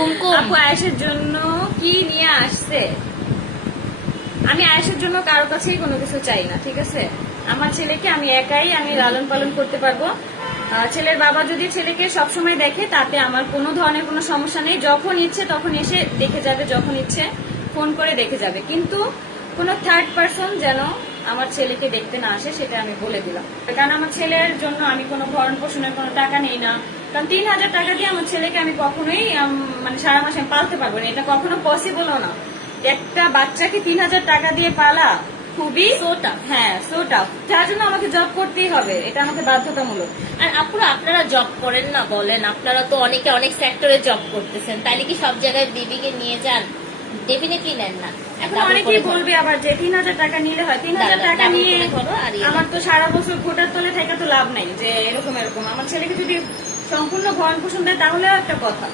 কুমকুম। আপু, আয়েশের জন্য কি নিয়ে আসছে? আমি আয়েশের জন্য কারও কাছেই কোনো কিছু চাই না, ঠিক আছে? আমার ছেলেকে আমি একাই আমি লালন পালন করতে পারব। ছেলের বাবা যদি ছেলেকে সবসময় দেখে, তাতে আমার কোনো ধরনের কোনো সমস্যা নেই। যখন ইচ্ছে তখন এসে দেখে যাবে, যখন ইচ্ছে ফোন করে দেখে যাবে। কিন্তু কোনো থার্ড পার্সন যেন আমার ছেলেকে দেখতে না আসে, সেটা আমি বলে দিলাম। কারণ আমার ছেলের জন্য আমি কোনো ভরণ পোষণের কোনো টাকা নেই না। কারণ তিন হাজার টাকা দিয়ে আমার ছেলেকে আমি কখনোই মানে সারা মাসে পালতে পারব না। এটা কখনো পসিবলও না। একটা বাচ্চাকে তিন হাজার টাকা দিয়ে পালা খুবই সোটা হ্যাঁ সোটা যার জন্য আমাকে জব করতেই হবে। এটা আমাকে বাধ্যতামূলক। আর আপুরা আপনারা জব করেন না বলেন। আপনারা তো অনেকে অনেক সেক্টরে জব করতেছেন। তাইলে কি সব জায়গায় বেবিকে নিয়ে যান? ডেফিনেটলি নেন না। এখন অনেকেই বলবে আবার যে তিন হাজার টাকা নিলে হয়। তিন হাজার টাকা নিয়ে ইয়ে আমার তো সারা বছর ঘোটার তলে থেকে তো লাভ নাই যে এরকম এরকম। আমার ছেলেকে যদি সম্পূর্ণ ভরণ পোষণ দেয় তাহলেও একটা কথা।